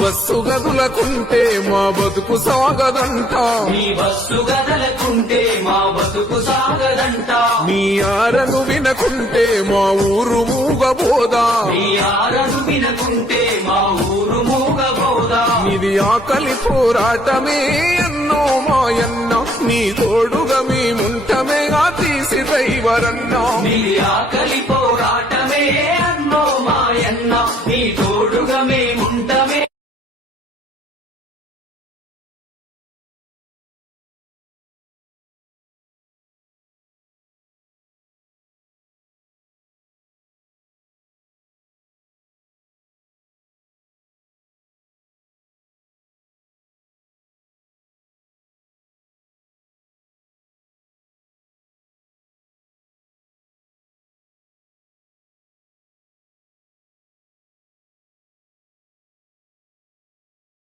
bus గదులకుంటే మా బతుకు సాగదంట మీ bus గదలకుంటే మా బతుకు సాగదంట నీ ఆరను వినకుంటే మా ఊరు మూగబోదా మీ ఆరను వినకుంటే మా ఊరు మూగబోదా ఇది ఆకలి పోరాటమే అన్నో మాయన్న నీ తోడుగా మేముంటమే తీసి డ్రైవరన్నా మీ ఆకలి పోరాటమే అన్నో మాయన్న నీ